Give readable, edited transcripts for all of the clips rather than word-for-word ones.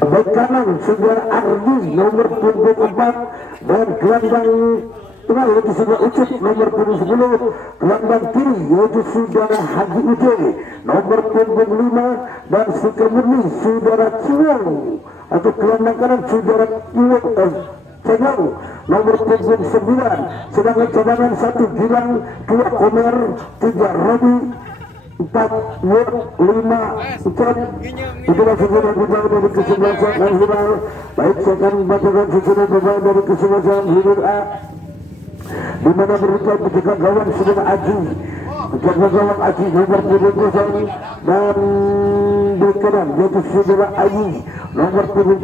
Baik kanan saudara Ardi nomor punggung 4 dan gelandang tengah yaitu saudara Ucup nomor punggung 10, gelandang kiri yaitu saudara Haji Uce nomor punggung 5 dan stiker murni saudara Ciwong atau gelandang kanan saudara Cengau nomor punggung 9, sedangkan cadangan 1 Gilang, 2 Komer, 3 Robi, 4 Word, 5 Ucap. Itulah susunan pemain dari kesebelasan Al-Hilal. Baik, saya akan membacakan susunan pemain dari kesebelasan Hilal A, di mana berikan ketika gawang saudara Aji, ketika gawang Aji nomor 70 dan di kanan yaitu saudara Ayi nomor 17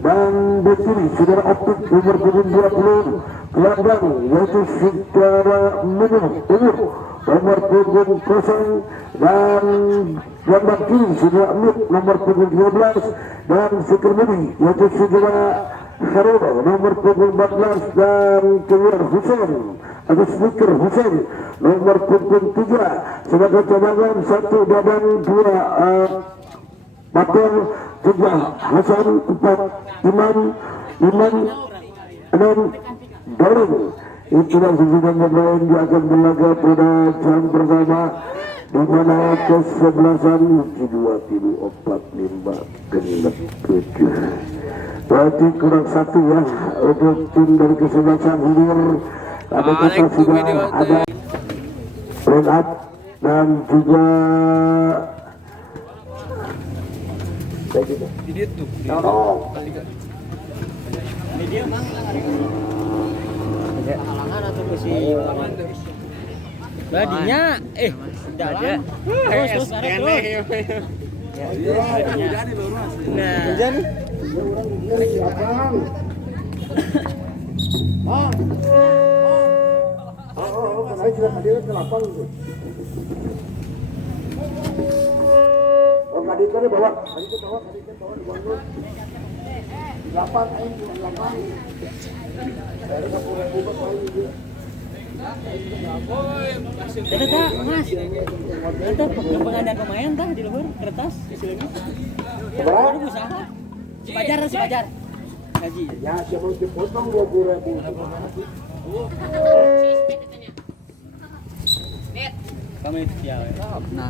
dan di kiri saudara Optik nomor 20, gelandang yaitu saudara Menur Umur nomor 0 dan gelandang kiri saudara Amir nomor 12 dan stiker mudi yaitu saudara Harul nomor 14 dan keluar Hussein atau stiker Hussein nomor 3 sebagai cadangan 1 Dadan, 2 Batel, 3 Hasan, 4 Iman 6 Dorong. Itulah susunan pemain yang akan berlaga pada jam pertama, di mana kesebelasan 24 genap 7. Berarti kurang 1 ya untuk tim dari kesebelasan hilir. Ada kita sudah ada line up dan juga Dia tuh. Dia mang halangan atau besi badinya udah ada terus ada tak mas ada pengadaan pemain tah di luar kertas istilahnya baru usaha si Pajar gaji ya siapa mau dipotong 20.000 kami itu siapa nah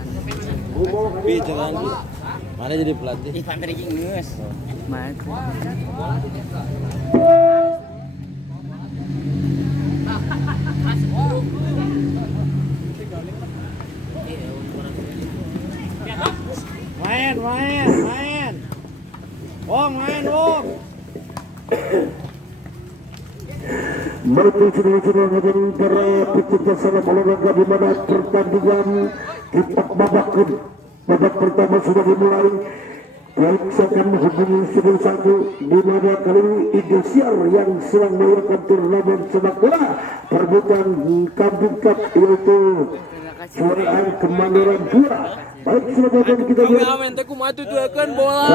jalan mana jadi pelatih Ivan pergi ngeus mas main main Sudah menjadi para pecinta sepak olahraga di mana pertandingan kita babak pertama sudah dimulai. Baik, saya akan menghubungi studio 1 di mana kali ini Indosiar yang sedang melakukan turnamen sepak bola perebutan Kambing Cup yaitu Suara Kemandoran 2. Baik, silakan kita lihat bola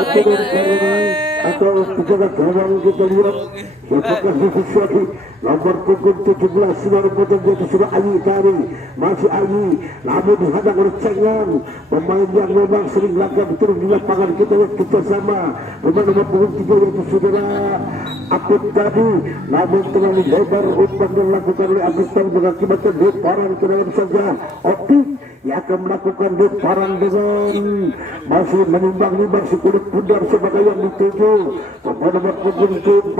atau penjaga gawang kita lihat apakah Susiati nomor punggung 17 sudah potong jatuh sudah Ayi tadi masih Ayi namun dihadang oleh Cengan pemain yang memang sering laga betul di lapangan. Kita lihat kerjasama pemain nomor punggung 3 yaitu saudara Akut tadi namun terlalu lebar umpan yang dilakukan oleh Agus tadi mengakibatkan lemparan ke dalam saja. Optik yang akan melakukan lemparan dengan masih menimbang-nimbang si kulit pundar sebagai yang dituju pemain nomor punggung 14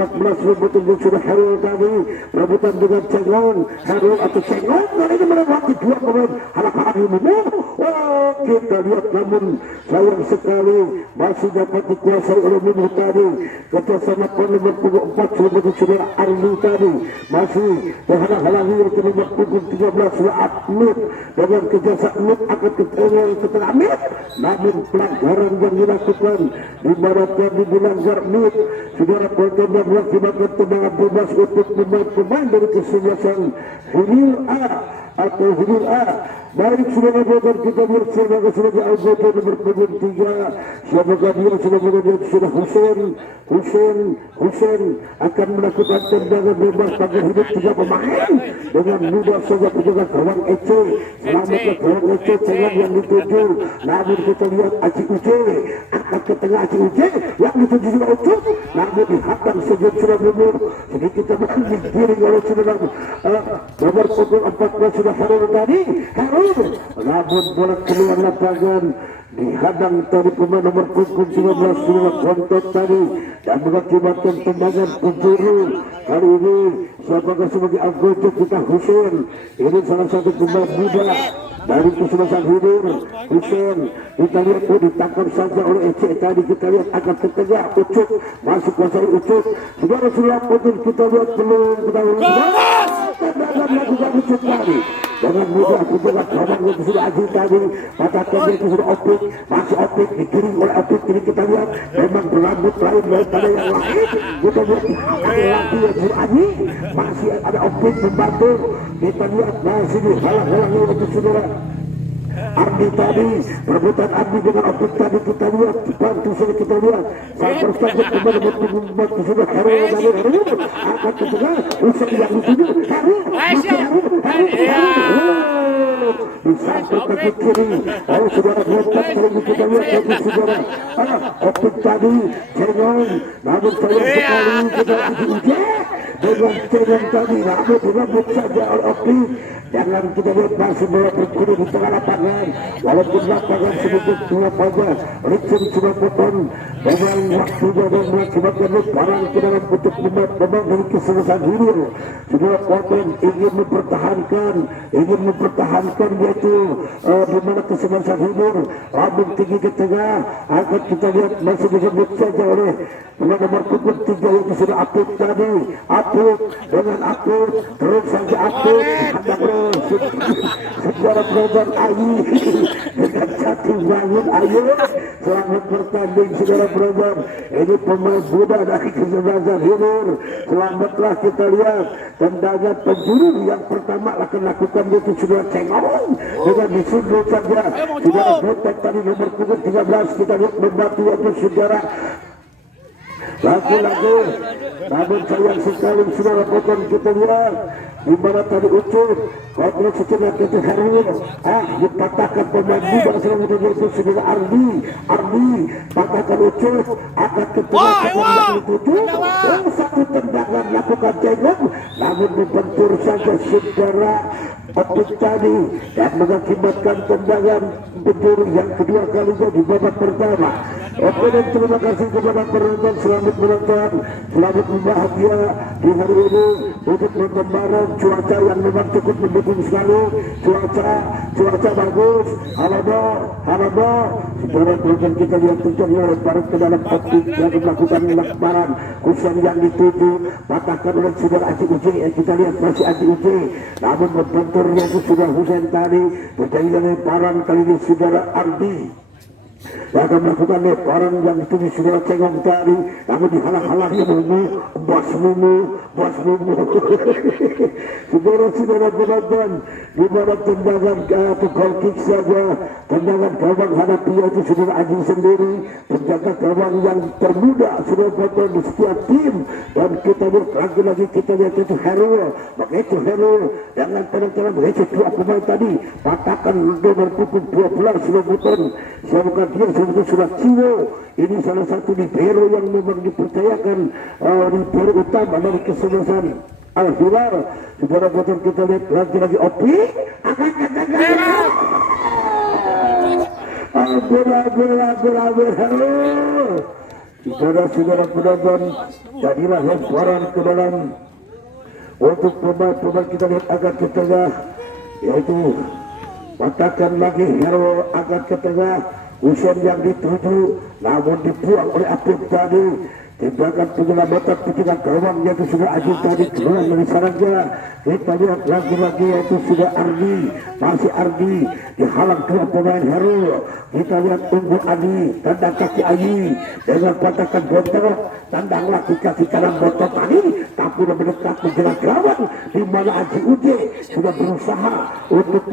rebutan sudah Harul tadi rebutan dengan Cengon Harul atau Cengon ini melewati 2 pemain halang-halang ini. Kita lihat namun sayang sekali masih dapat dikuasai oleh Minu tadi kerjasama pemain nomor punggung 4 rebutan sudah Arli tadi masih menghalang-halangi yaitu nomor punggung 13 sudah Admit dengan kerjasama Admit akan ketengah setelah Admit namun pelanggaran yang dilakukan di mana tadi dilanggar Admit saudara Polton yang mengakibatkan tendangan bebas untuk pemain dari kesebelasan Hilal A atau Hilal A Baik, sudah melakukan kita bersama sebagai anggota nomor punggung 3. Siapakah dia sudah menunjuk sudah Hussein akan melakukan tendangan bebas pada hidup 3 pemain dengan mudah saja penjaga gawang Ece. Selamatlah gawang Ece cengang yang dituju. Namun kita lihat Aci Uce akan ke tengah Aci Uce yang dituju sudah Ucup. Namun dihadang sejauh sudah mundur. Sedikit teman digiring oleh sudah nomor punggung 14 sudah Harun tadi. Namun bola keluar lapangan dihadang tadi pemain nomor punggung 15 sudah kontot tadi dan mengakibatkan tendangan penjuru. Kali ini siapakah sebagai anggota kita Hussein. Ini salah satu pemain muda dari kesebelasan hidur. Hussein kita lihat ditangkap saja oleh Ece tadi. Kita lihat akan ke tengah Ucup masuk kuasai Ucup. Saudara pun kita lihat belum kita tendangan lakukan Ucup tadi dengan mudah penjaga gawang itu sudah Aji tadi. Patahkan itu sudah Opik, masih Opik digiring oleh Opik. Ini kita lihat memang berambut lain daripada yang lain. Kita lihat ada lagi yang sudah Aji, masih ada Opik membantu. Kita lihat masih dihalang-halangi untuk saudara Ardi tadi, perebutan Ardi dengan Opik tadi. Kita lihat bantu saja, kita lihat saat tersangkut kembali membuat sudah Heru dari Heru akan ke tengah usai yang dituju Heru disangkut kaki kiri oleh saudara Botak. Kalau kita lihat tadi saudara Opik tadi cengong, namun sayang sekali kita uji dengan cengong tadi, namun dirambut saja oleh Opik. Jangan kita lihat masih bola berkuda di tengah lapangan, walaupun lapangan sedikit dua saja. Richard sudah potong dengan waktunya dan mengakibatkan lebaran ke dalam untuk memang dari kesebelasan hilir. Sudah potong ingin mempertahankan yaitu di mana kesebelasan hilir. Rambut tinggi ke tengah akan kita lihat masih disebut saja oleh nomor punggung 3 yaitu sudah Apik tadi. Apik dengan Apik terus saja Apik sejarah program Ayu dengan satu bangun Ayu selamat bertanding saudara program. Ini pemain muda dari kesebelasan hilir. Selamatlah kita lihat tendangan penjuru yang pertama akan lakukan yaitu sudah cengong dengan disundul saja saudara Botak tadi nomor punggung 13. Kita lihat membantu yaitu saudara lagi namun sayang sekali saudara potong. Kita lihat di mana tadi Ucup kontrol secara itu Heru dipatahkan pemain muda selanjutnya yaitu saudara Ardi patahkan Ucup akan ke tengah yang dituju. Satu tendangan lakukan cengong namun membentur saja saudara Opik tadi dan mengakibatkan tendangan penjuru yang kedua kalinya di babak pertama. Oke, dan terima kasih kepada penonton. Selamat menonton, selamat membahagia di hari ini untuk nonton bareng. Cuaca yang memang cukup mendukung sekali. Cuaca bagus. Halo, saudara penonton kita lihat tujuannya lebaran ke dalam Opik yang melakukan lebaran khusus yang dituju patahkan oleh saudara Aji Uji. Kita lihat masih Aji Uji namun membenturnya itu sudah Hussein tadi. Berjaya lebaran kali ini saudara Ardi akan melakukan lebaran yang itu di saudara cengong tadi, namun dihalang-halangi bos mumu saudara penonton di mana tendangan atau goal kick saja, tendangan gawang hadapi itu saudara Aji sendiri, penjaga gawang yang termuda sudah potong di setiap tim. Dan kita lihat lagi kita lihat itu Heru, begitu Heru dengan tendangan begitu dua pemain tadi patahkan nomor punggung 12 sudah potong. Siapakah dia sebetulnya sudah Ciwo. Ini salah satu libero yang memang dipercayakan libero utama dari kesebelasan Al-Hilal. Saudara potong kita lihat lagi Opik akan katakan saudara penonton, jadilah lebaran ke dalam untuk pemain kita lihat akan ke tengah yaitu patahkan lagi Heru akan ke tengah. Usaha yang dituju namun dibuang oleh Apik tadi. tindakan penyelamatan ketika gawang yaitu sudah Aji tadi keluar dari sarangnya. Kita lihat lagi-lagi yaitu sudah Ardi, masih Ardi dihalang dua pemain hero. Kita lihat Tunggu Adi, tandang kaki Ayi dengan patakan bontot, tandang lagi kaki kanan bontot tadi, tapi mendekat menjelang gawang di mana Aji Ude sudah berusaha untuk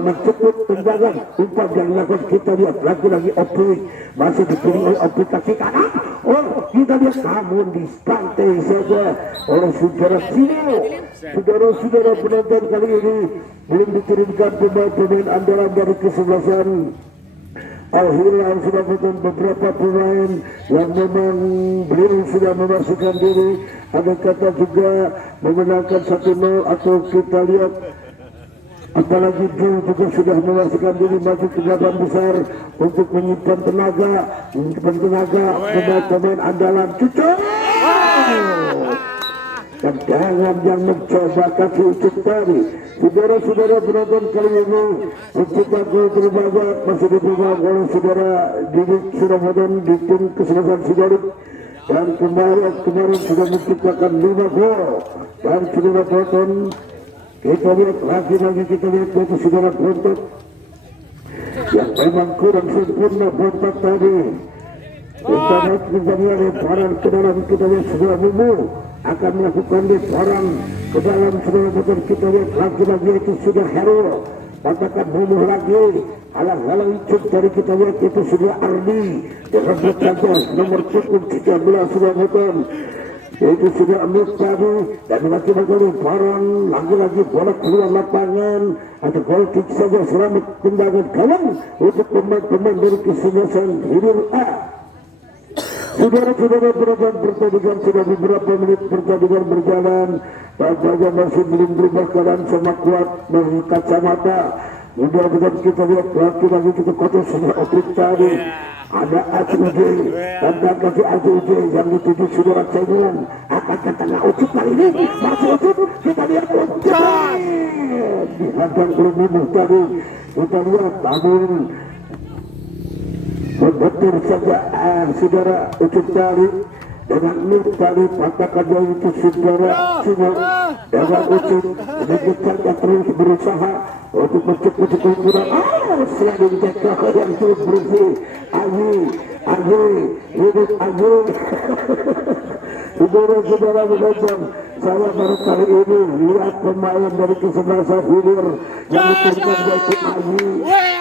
mencepat tendangan umpan yang dilakukan. Kita lihat lagi-lagi Opik masih dipilih oleh Opik kaki kanan. Oh, kita lihat namun dipantai saja oleh saudara Sino. Saudara-saudara penonton kali ini belum dikirimkan pemain-pemain andalan dari kesebelasan Al-Hilal. Sudah menonton beberapa pemain yang memang belum sudah memasukkan diri. Ada kata juga memenangkan 1-0 atau kita lihat apalagi Jul juga sudah memasukkan diri maju ke babak besar untuk menyimpan tenaga pemain-pemain andalan. Cucuk tendangan yang mencoba kaki Ucuk tadi. Saudara-saudara penonton kali ini menciptakan gol terbanyak masih dipegang oleh saudara Didik Surabaya di tim kesebelasan Sidolik, dan kemarin sudah menciptakan 5 gol. Dan saudara penonton kita lihat lagi-lagi kita lihat itu saudara Bontot yang memang kurang sempurna Bontot tadi. Kita lihat misalnya lemparan ke dalam, kita lihat saudara Mumu akan melakukan lemparan ke dalam saudara Bontot. Kita lihat lagi-lagi itu sudah hero, katakan Mumu lagi halang-halang Icuk dari kita lihat itu sudah Ardi dengan berkantos nomor punggung 13 saudara Bontot. Itu sudah Amir tadi dan mengakibatkan lemparan lagi-lagi bola keluar lapangan atau gol kick saja selamat tendangan gawang untuk pemain-pemain dari kesebelasan Hilir A. Saudara-saudara penonton, pertandingan sudah beberapa menit pertandingan berjalan, tampaknya masih belum berubah keadaan sama kuat dari kacamata. Mudah-mudahan kita lihat lagi-lagi kita kotor sudah Opik tadi. Ada AJUJ, tandang kaki AJUJ yang dituju saudara Caimulan. Akan ke tengah Ucuk kali ini, masih Ucuk, kita lihat Ucuk dihadang oleh Mumu tadi. Kita lihat namun membetul saja saudara Ucuk tadi dengan Nur tadi patakan yang itu saudara Cino dengan Ucuk mengejarnya terus berusaha untuk mencepat keunggulan. Selalu jaga yang terus berusaha Ayu hidup Ayu. Saudara-saudara menonton, saya baru kali ini lihat pemain dari kesebelasan Hilir yang diturunkan yaitu Ayu.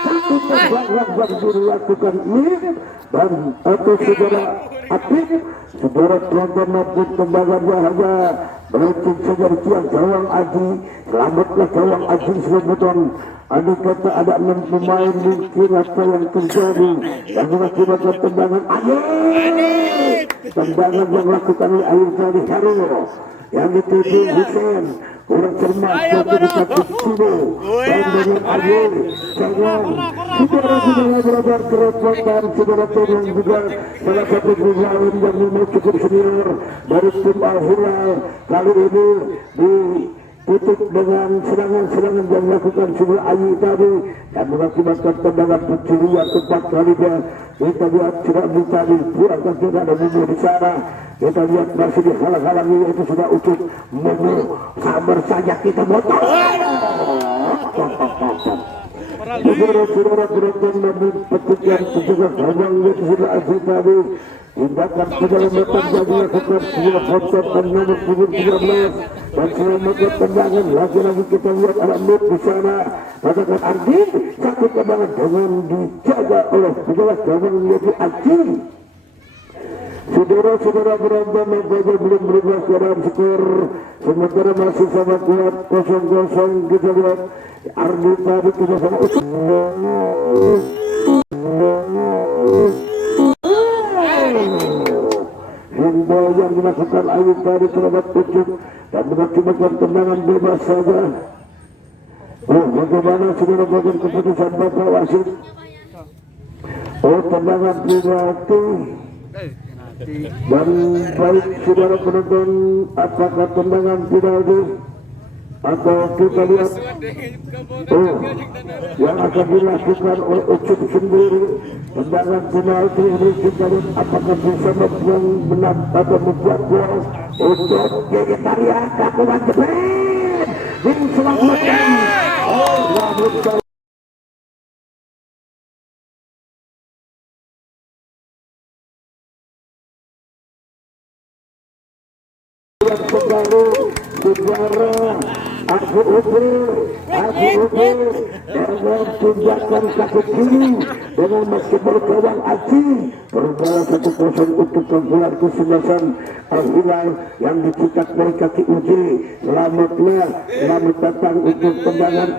Satu tendangan yang dilakukan Mir dan atau saudara Apik. Saudara penonton maupun tendangannya hanya melecet saja di tiang gawang Aji. Selamatlah gawang Aji Selamuton. Ada kata ada 6 pemain mungkin apa yang terjadi dan mengakibatkan tendangan Ayu. Tendangan yang dilakukan oleh Ayu tadi hero yang dituju Hussein kurang cermat tapi dikasih Sino dan dengan Ayu jangan saudara-saudara berabad kerepotan saudara yang juga salah satu pemain yang memang cukup senior dari tim Al-Hilal kali ini ditutup dengan serangan-serangan yang dilakukan saudara Ayu tadi dan mengakibatkan tendangan pencurian keempat kalinya. Kita lihat sudah tadi kurang kan tidak ada Mumu di sana. Kita lihat masih dihalang-halangi itu sudah Ucuk. Mumu sabar saja kita motor. Saudara-saudara penonton namun petugas gawang itu sudah Aji tadi. Tindakan penyelamatan yang dilakukan sebuah Bontot dan nomor punggung 13 dan selamatkan tendangan. Lagi-lagi kita lihat ada Nur di sana. Katakan Ardi, satu tendangan dengan dijaga oleh pejabat gawang yaitu Aji. Saudara-saudara penonton nampaknya belum berubah keadaan skor. Sementara masih sama kuat 0-0. Kita lihat Ardi tadi tidak sama Ucuk. Himbau yang dilakukan Ayu tadi terhadap Ucuk dan mengakibatkan tendangan bebas saja. Bagaimana saudara bagian keputusan Bapak Wasit? Tendangan penalti. Dan baik saudara penonton, apakah tendangan penalti? atau kita lihat yang akan dilakukan oleh Ucup sendiri. Tendangan penalti ini kita lihat apakah bisa membuang menang atau membuat gol untuk vegetarian lakukan jebret diselamatkan. Namun yang terbaru sejarah Abu Ubir dengan tunjakan kaki kiri dengan meskipun gawang Aji berbola 1-0 untuk keunggulan kesebelasan Al-Hilal yang dicetak dari kaki Uji. Selamat datang untuk tendangan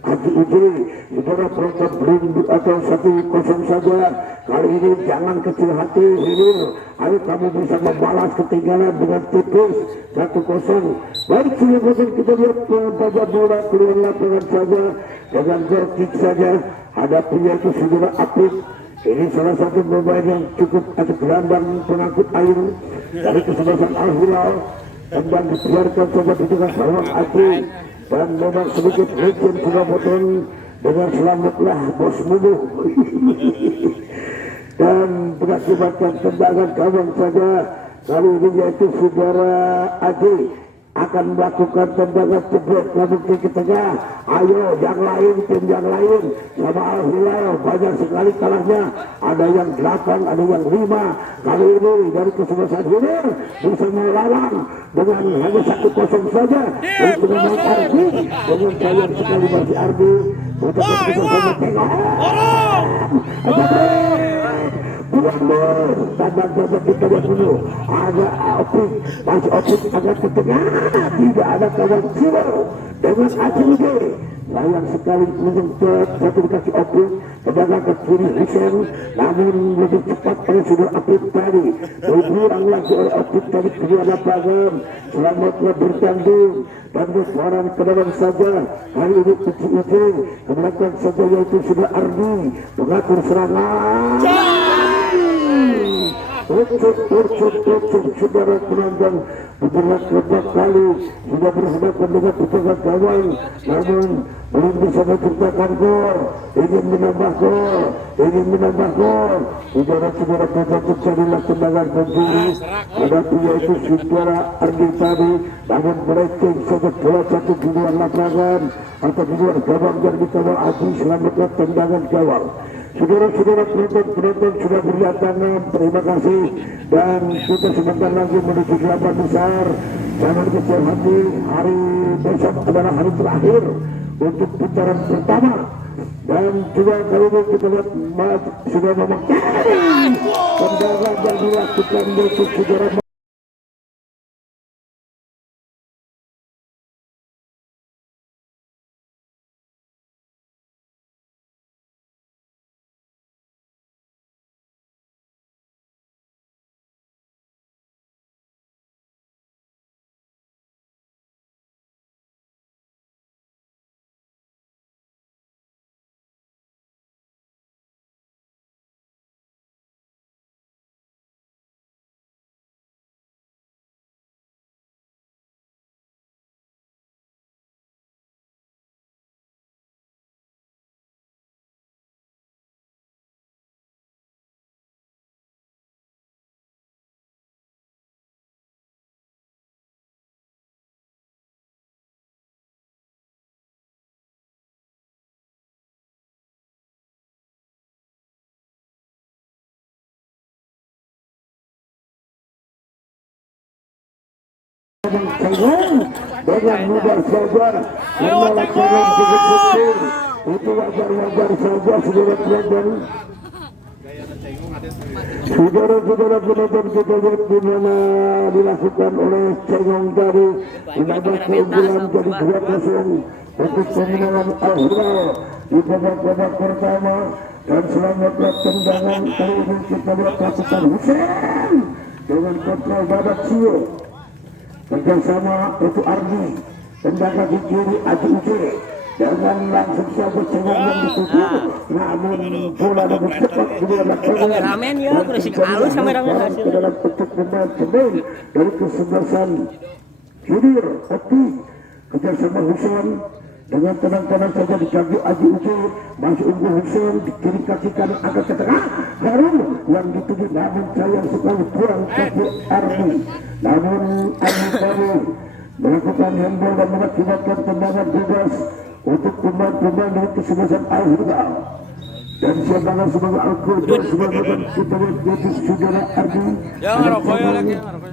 Haji Uji. Saudara penonton belum atau 1-0 saja. Kali ini jangan kecil hati, Hilir. Ayo kamu bisa membalas ketinggalan dengan tipis 1-0. Baik, 1-0 kita lihat pada bola keluar lapangan saja dengan goal kick saja. Hadapinya itu saudara Apik. Ini salah satu pemain yang cukup atau gelandang pengangkut air dari kesebelasan Al-Hilal. Dan dibiarkan saja di tengah gawang Aji. Dan memang sedikit hujan sudah potong dengan selamatlah bos mubuh. Dan mengakibatkan tendangan gawang saja. Kali ini yaitu saudara Aji akan melakukan tendangan jebret namun ke tengah. Ayo yang lain, tim yang lain sama Al-Hilal banyak sekali kalahnya. Ada yang 8, ada yang 5. Kali ini dari kesebelasan Hilir bisa melawan dengan hanya 1-0 saja untuk menang Ardi. Dengan sayang sekali masih Ardi untuk bersama tengok. Tanda-tanda kita lihat dulu. Ada Opik, masih Opik agak ke tengah. Tidak ada kawan Ciro dengan Aji Uji. Sayang sekali menyentuh satu kaki Opik, tendangan ke kiri Hussein, namun lebih cepat oleh saudara Opik tadi. Dibuang lagi oleh Opik tadi kedua lapangan. Selamatlah bertanding dan bersuara ke dalam saja. Kali ini Aji Uji ke belakang saja yaitu saudara Ardi mengatur serangan. Ucuk saudara penonton beberapa kali sudah berhadapan dengan petugas gawang namun belum bisa menciptakan gol. Ingin menambah gol. Saudara-saudara penonton carilah tendangan pencuri. Hadapi yaitu saudara Ardi tadi namun melenceng saja bola satu di luar lapangan atau di luar gawang dan dikawal Aji. Selamatlah tendangan gawang. Saudara-saudara penonton sudah berdatangan, terima kasih. Dan kita sebentar lagi menuju delapan besar. Jangan kecil hati, hari besok adalah hari terakhir untuk putaran pertama. Dan juga kali ini kita lihat sudah memakai tendangan yang dilakukan untuk saudara. Dengan mudah saja melakukan begitu itu wajar saja saudara penonton. Saudara-saudara penonton kita lihat di mana dilakukan oleh Cengong tadi menambah keunggulan jadi 2-0 untuk kemenangan Al-Hilal di babak pertama. Dan selamatlah tendangan kali ini kita lihat lakukan Hussein dengan kontrol badak Sio. Bersama itu Ardi, tendangan di kiri Aji Uji dengan langsung saja Cengong yang ditutup. Namun bola lebih cepat kedua lapangan. Ramen ya, kurang halus kameramen hasil. Dalam bentuk pemain dari kesebelasan Hilir Opik kerjasama Husein dengan tenang-tenang saja dijaga Aji Uji, masih unggul Husein di kiri kaki kanan agak ke tengah Harun yang dituju, namun sayang sekali kurang satu Ardi, namun Ardi baru melakukan handball dan mengakibatkan tendangan bebas untuk pemain-pemain dari kesebelasan Al-Huda. Dan siapakah sebagai Al-Qurban sebagai kita lihat yaitu saudara Ardi.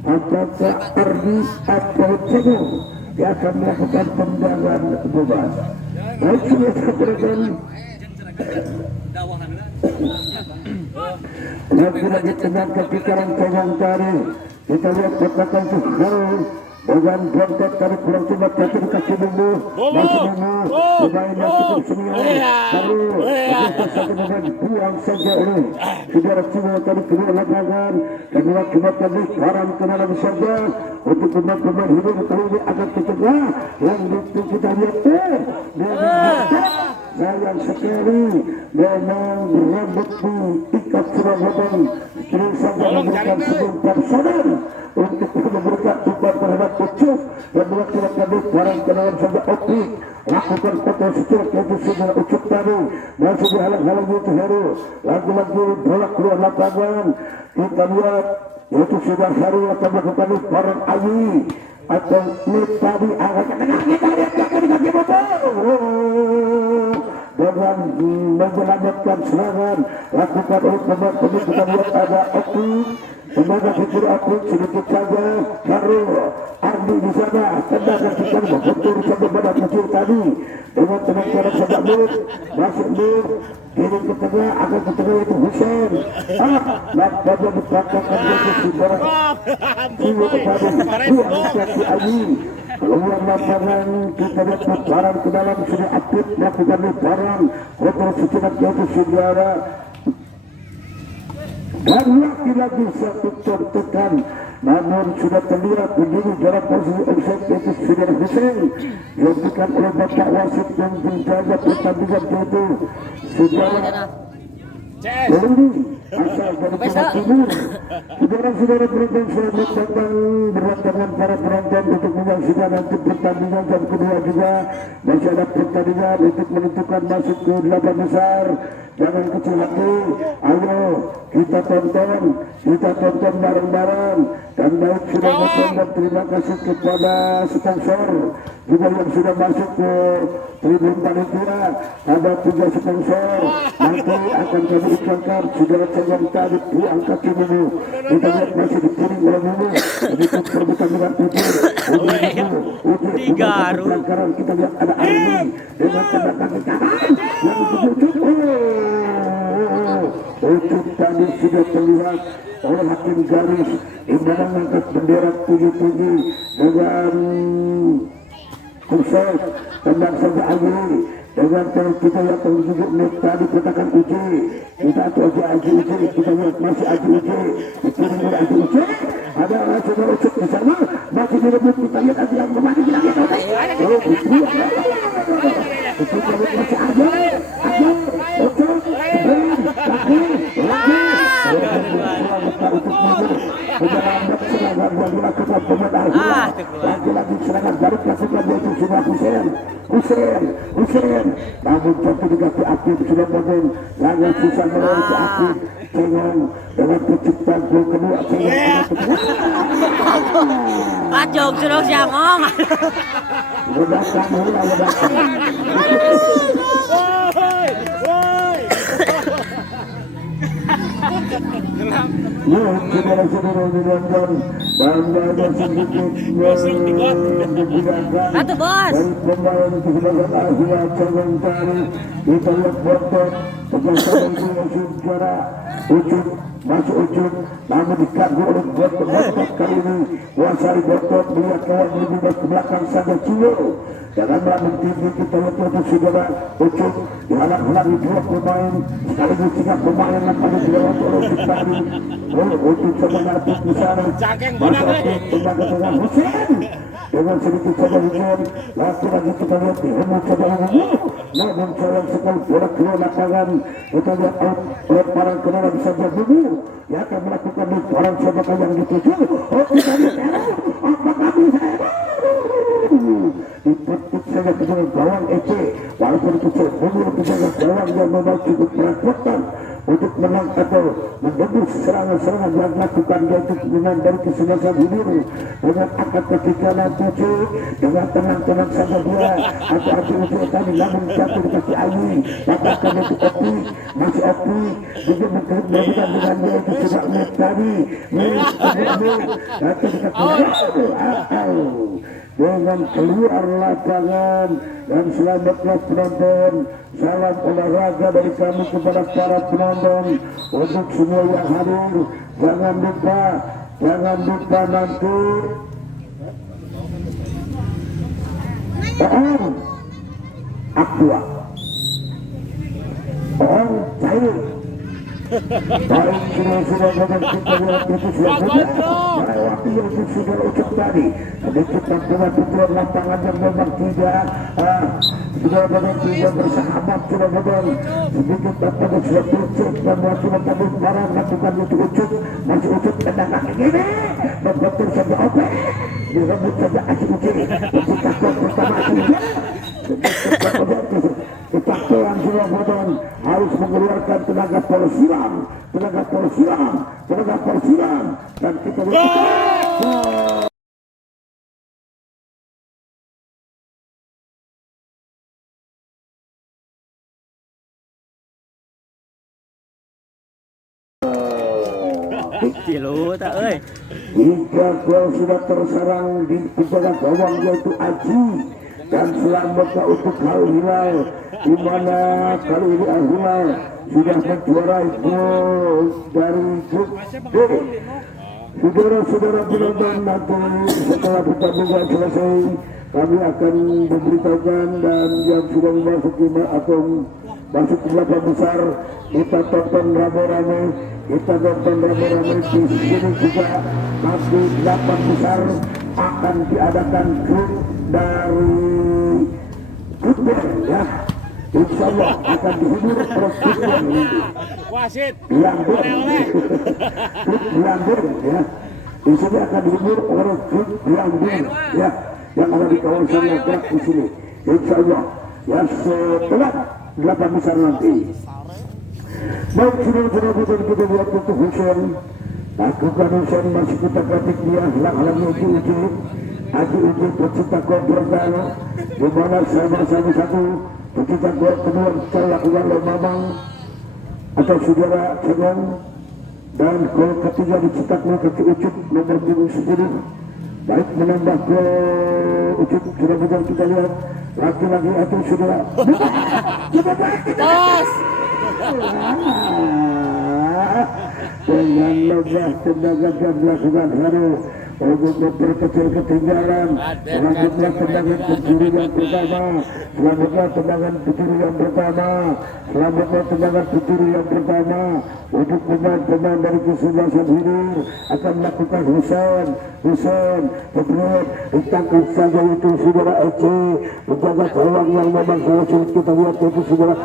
Apakah Ardi atau Cego dia akan melakukan tendangan bebas. Baik, sudah terjadi. Lagi-lagi tenang kaki kanan Cegong Tari. Kita lihat kotakan Harun dengan berangkat kali kurang coba kaki di kaki dulu masih dulu pemain yang cukup senior baru saja dengan buang saja ini saudara Cimo tadi kedua lapangan dan mengakibatkan barang ke dalam saja untuk pemain-pemain hidup kali ini akan tercegah yang itu kita lihat sayang sekali memang rambut ikat Surabaya terus saja memberikan sebuah personal untuk memberikan umpan terhadap Ucup dan mengakibatkan barang ke dalam saja optik lakukan foto securik yaitu saudara Ucup tadi masih dihalang-halangi itu Heru lagi-lagi bola keluar lapangan kita lihat yaitu saudara Heru akan melakukan barang Ayi atau tadi agak tengah kita lihat kaki dengan menyelamatkan serangan lakukan oleh pemain-pemain kita lihat ada optik tenaga fikir atlet sedikit saja baru Ardi di sana tendangan kita membentur sampai pada kecil tadi dengan tenang saja Nur masuk Nur kiri ke tengah akan ke tengah itu Husein lampanya dipakaikan yaitu Sibarang Siwo kepada buang kaki Ayi keluar lapangan kita lihat lebaran ke dalam sudah aktif melakukan lebaran kontrol sejenak yaitu saudara dan lagi-lagi satu contohkan namun sudah terlihat begini dalam posisi offside yaitu saudara Husein dilakukan oleh bapak wasit yang menjaga pertandingan yaitu saudara Berundi asal dari Jawa Timur. Saudara-saudara penonton selamat datang berdatangan para penonton untuk menyaksikan nanti pertandingan jam kedua juga masih ada pertandingan untuk menentukan masuk ke 8 besar. Jangan kecil hati, ayo kita tonton bareng-bareng dan baik sudah nonton dan terima kasih kepada sponsor juga yang sudah masuk ke tribun panitia ada 3 sponsor nanti akan kami ucapkan saudara Cegong tadi buang kaki dulu kita lihat masih dikirim oleh dulu sedikit perbuatan dengan uji pelanggaran kita lihat ada Ardi dengan tanda kaki kanan yang Ucup tadi sudah terlihat oleh hakim garis yang mengangkat bendera 77 dengan khusus tendang saja Ayi dengan kita lihat tunjuk tadi katakan Uji kita Aji Uji kita lihat masih Aji Uji dikirim oleh Aji Uji ada saudara Ucup di sana masih direbut kita lihat Aji yang kembali kita lihat kita lihat masih Aji Ucup lagi-lagi serangan balik lakukan yaitu sudah Husein namun jatuh di kaki aktif sudah bangun lawan susah melawan ke aktif Cegong dengan penciptaan gol kedua Pacok sudah siangong ledakan saudara-saudara menonton dan ada sedikit yang digunakan dari pemain kesebelasan Asia Cegong Tari kita lihat bontot pemain saudara Ucup masuk Ucup namun dikagum oleh bontot kali ini kuasai bontot melihat kawan lebih ke belakang saja Cimo jangan melamun tinggi kita lihat untuk saudara Ucup dihalang-halangi 2 pemain sekaligus 3 pemain yang pada dilewat oleh Ciptari Ucup sebenarnya di sana masa tenaga dengan Husein dengan sedikit saja hujan lagi-lagi kita lihat di hemut saja hujan namun sayang sekali bola keluar lapangan kita lihat out lemparan ke dalam saja dulu yang akan melakukan lemparan siapakah yang dituju kita lihat apakah bisa kepada penjaga gawang Ece, walaupun kecil mundur penjaga gawang yang memang cukup merepotkan untuk menang atau menembus serangan-serangan yang dilakukan yaitu dengan dari kesebelasan hilir dengan angkat kaki kanan tujuh dengan tenang-tenang saja dia atau arti tadi namun jatuh di kaki Ayi katakan itu Opi masih Opi juga berbeda dengan dia itu sudah melihat tadi jatuh di kaki dengan keluar lapangan dan selamatlah penonton. Salam olahraga dari kami kepada para penonton untuk semua yang hadir. Jangan lupa nanti Aqua cair. Baik sudah kita lihat itu melewati yang sudah ucap tadi sedikit tampilan pukulan lapangan yang memang tidak bersahabat sudah betul sedikit tampilan sudah ucap dan sudah tabung barang lakukan itu ucap masih ucap tendang kaki ini membetul saja oke dirembut saja asyik ucap untuk takut pertama Kepakaian sudah betul harus mengeluarkan tenaga persilang dan kita kilo tak hingga gol sudah terserang di penjaga gawang yaitu Aji dan selamatnya untuk Al Hilal di mana kali ini Al Hilal sudah menjuarai gol dari grup D. Saudara-saudara penonton, nanti setelah pertandingan selesai kami akan memberitahukan dan yang sudah memasuki atau masuk ke delapan besar kita tonton rame-rame di sini juga masih delapan besar akan diadakan grup dari grup B ya. Insya Allah akan dihibur persiapan wasit Belambir ya. Di sini akan dihibur oleh grup Belambir ya yang ada di kawasan Nagrak di sini. Insya Allah ya setelah 8 besar nanti. Baik sudah betul kita lihat untuk Husen. Lakukan Husen masih kita kritik dia halang-halangnya uji Aji uji pecinta gol pertama di mana sama satu pecinta gol kedua kita lakukan oleh Mamang atau saudara Cengong dan gol ketiga dicetak oleh kaki Ucup nomor 10. Baik menambah gol Ucup sudah betul kita lihat lagi-lagi atau saudara dengan lebah tenaga dan melakukan harus untuk memperkecil ketinggalan. Selanjutnya tendangan pencuri yang pertama, untuk pemain-pemain dari kesebelasan hilir akan melakukan Husen kemudian ditangkap saja itu saudara Ece menjaga gawang yang memang sangat sulit kita lihat itu saudara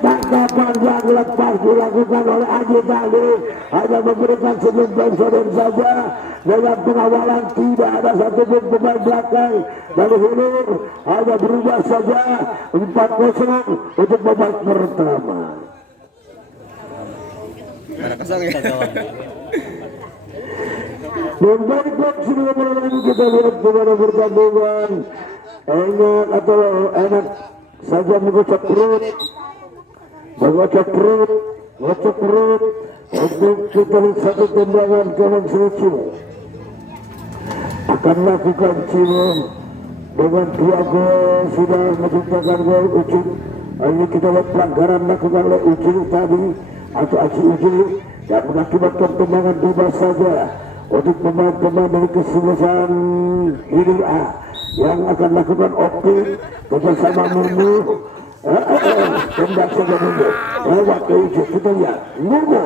Tangkapan yang lepas dilakukan oleh Aji tadi hanya memberikan senyum pensiun saja dengan pengawalan tidak ada satupun pemain belakang dari hilir hanya berubah saja 4-0 untuk babak pertama. Dan baiklah sudah mulai kita lihat bagaimana pertandingan enak saja mengocok perut untuk kita satu tendangan kawan selucu akan lakukan Cimo dengan 2 gol sudah menciptakan gol Ucup. Ini kita lihat pelanggaran lakukan oleh Ucup tadi atau Aji Ucup dan mengakibatkan tendangan bebas saja untuk pemain-pemain dari kesebelasan hilir A yang akan lakukan optik bersama Murmu. Tembak saja Murmu lewat ke Ucup. Kita lihat Murmu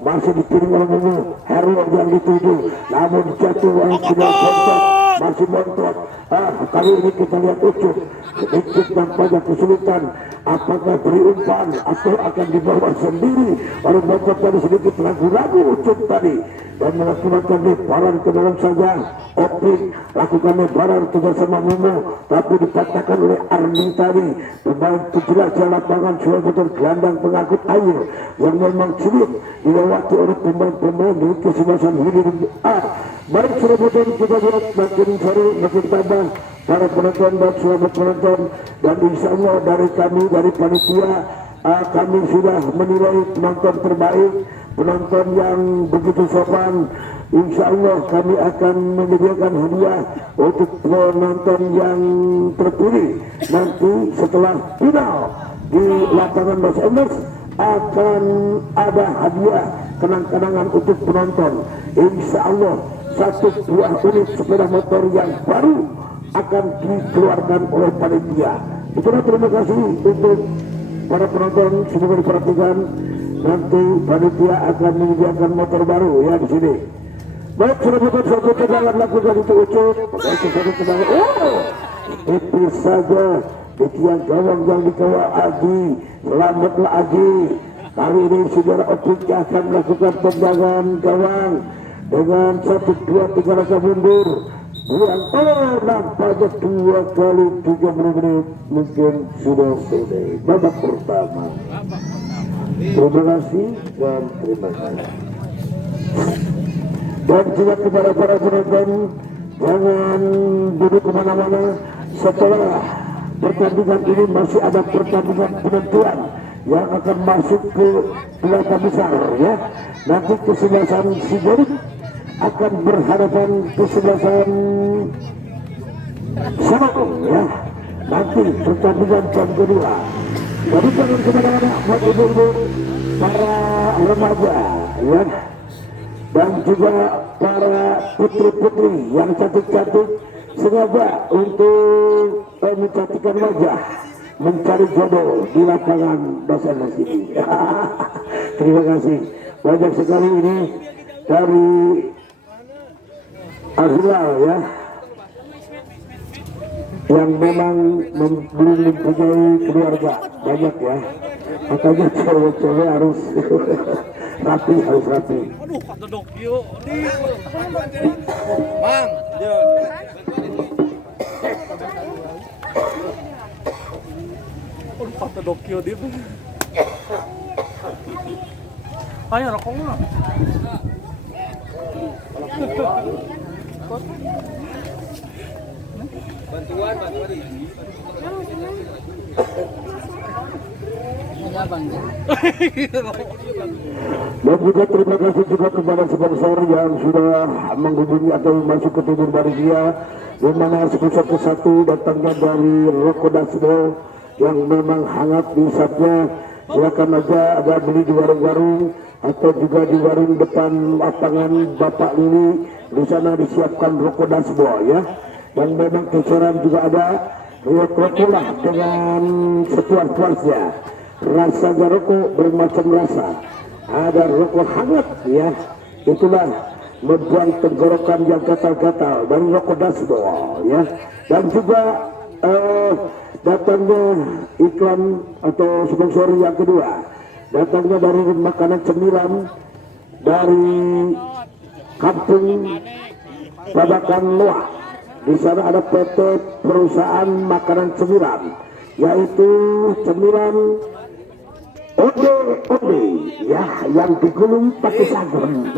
masih dipiring oleh Murmu, Herlo yang dituju namun jatuh oleh sudah kontak masih montok. Kali ini kita lihat Ucup sedikit nampaknya kesulitan, apakah beri umpan atau akan dibawa sendiri. Baru montok tadi sedikit ragu-ragu Ucup tadi dan mengakibatkan lemparan ke dalam saja. Opik lakukan lemparan kerjasama Momo, tapi dikatakan oleh Arni tadi pemain penjelajah lapangan sudah betul gelandang pengangkut air yang memang sulit dilewati oleh pemain-pemain di kesebelasan hilir A. Baik sudah betul kita lihat makin seru makin tambah para penonton dan selamat penonton, dan insya Allah dari kami dari panitia kami sudah menilai penonton terbaik, penonton yang begitu sopan. Insya Allah kami akan menyediakan hadiah untuk penonton yang terpilih. Nanti setelah final di lapangan Los Angeles akan ada hadiah kenang-kenangan untuk penonton. Insya Allah satu buah unit sepeda motor yang baru akan dikeluarkan oleh panitia. Itulah, terima kasih untuk para penonton, semoga diperhatikan. Nanti panitia akan menyediakan motor baru ya di sini. Baik, sudah bukan satu tendangan lakukan itu Ucup. Baik, satu tendangan. Itu saja di tiang gawang yang dikawal Aji. Selamatlah Aji. Kali ini saudara Opik akan melakukan tendangan gawang dengan 1, 2, 3 langkah mundur. Buang, nampaknya 2 kali 30 menit mungkin sudah selesai babak pertama. Terima kasih dan terima kasih. Dan juga kepada para penonton, jangan duduk kemana-mana. Setelah pertandingan ini masih ada pertandingan penentuan yang akan masuk ke delapan besar ya. Nanti kesebelasan Sidorik akan berhadapan kesebelasan Sabang ya. Nanti pertandingan jam kedua. Jadi jangan kemana-mana buat ibu-ibu, para remaja ya, dan juga para putri-putri yang cantik-cantik sengaja untuk mencantikkan wajah, mencari jodoh di lapangan Basarnas ini. Terima kasih banyak sekali ini dari Azril ya, yang memang belum mempunyai keluarga banyak ya, makanya cewek-cewek harus rapi, harus rapi. Aduh, kata Dokio Bang, aduh, kata Dokio dia. Ayo rokok mah. Bantuan ini. Dan juga terima kasih juga kepada sponsor yang sudah menghubungi atau masuk ke timur Malaysia, di mana sponsor ke-1 datangnya dari Rokok Dasbo yang memang hangat di saatnya. Silakan aja ada beli di warung-warung atau juga di warung depan lapangan Bapak Lili, di sana disiapkan Rokok Dasbo ya. Dan memang kisaran juga ada rokok lah dengan sepuas-puasnya. Rasanya rokok bermacam rasa. Ada rokok hangat ya, itulah membuang tenggorokan yang gatal-gatal dari Rokok Dasbo ya. Dan juga datangnya iklan atau sponsor yang kedua, datangnya dari makanan cemilan dari Kampung Babakan Loa. Di sana ada PT perusahaan makanan cemilan, yaitu cemilan Ode ya, yang digulung pakai sagun.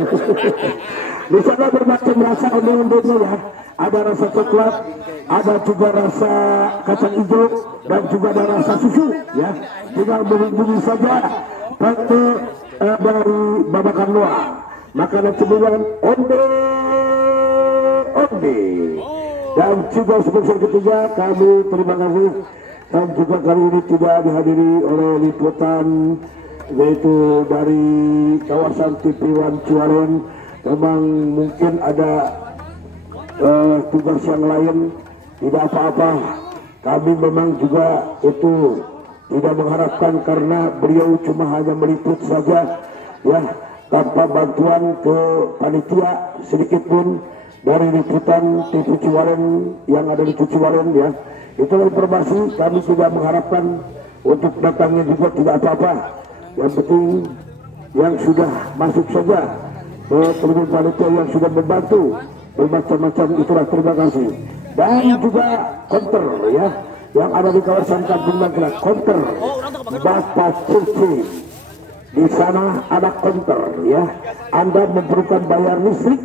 Di sana bermacam rasa ode-odenya ya. Ada rasa coklat, ada juga rasa kacang hijau, dan juga ada rasa susu ya. Tinggal beli saja PT dari Babakan Loa. Makanan cemilan Ode. Dan juga sponsor ketiga kami terima kasih. Dan juga kali ini tidak dihadiri oleh liputan, yaitu dari kawasan TV One Cuaren. Memang mungkin ada tugas yang lain, tidak apa-apa. Kami memang juga itu tidak mengharapkan, karena beliau cuma hanya meliput saja ya, tanpa bantuan ke panitia sedikit pun. dari liputan TV Ciwalen yang ada di Ciwalen ya. Itulah informasi, kami tidak mengharapkan untuk datangnya juga tidak apa-apa. Yang penting yang sudah masuk saja peluang panitia yang sudah membantu bermacam-macam, itulah terima kasih. Dan juga counter ya yang ada di kawasan Kampung Nagrak, counter Bapak Cici. Di sana ada counter ya. Anda memerlukan bayar listrik,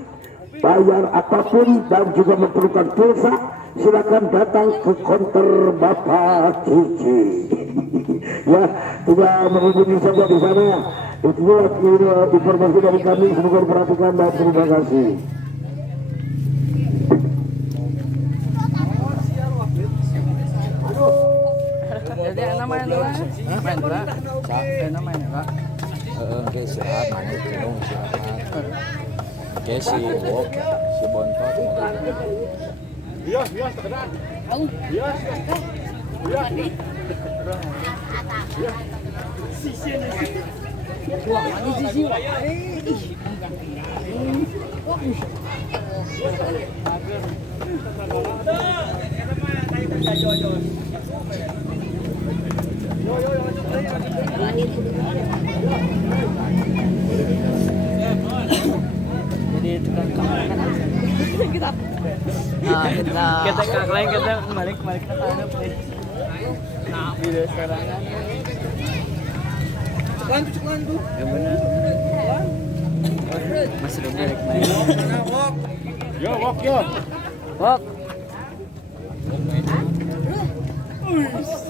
bayar apapun dan juga memerlukan pulsa, silakan datang ke counter Bapak Cici. Ya, tidak menghubungi saja di sana. Itulah informasi dari kami, semoga diperhatikan dan terima kasih. Jadi namanya dulu. Main dulu. Namanya Kak. Oke, siap, mana cenderung siap. Oke, si Wok, si Bontot. Bios, terkenal. Bios. Wah, ini sisi. Jadi tukang kawan kita. Nah, kita lain kita balik ke tanah. Nah, video sekarang. Ceklan tuh. Ya benar. Masih udah balik main. Yo. Wok.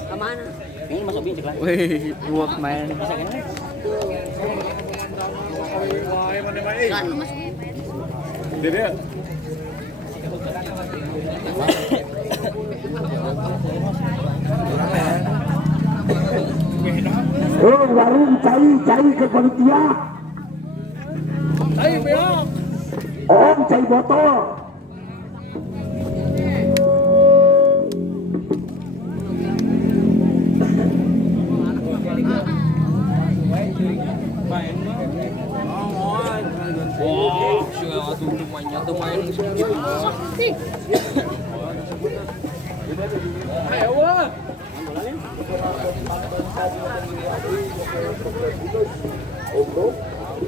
Kemana? Ini masuk bin ceklan. Wih, wok main bisa kan? Jadi ya. Warung cai ke panitia. Cai beok. Om cai botol. Wah, siapa tuh mainnya tuh main. Ayo wah.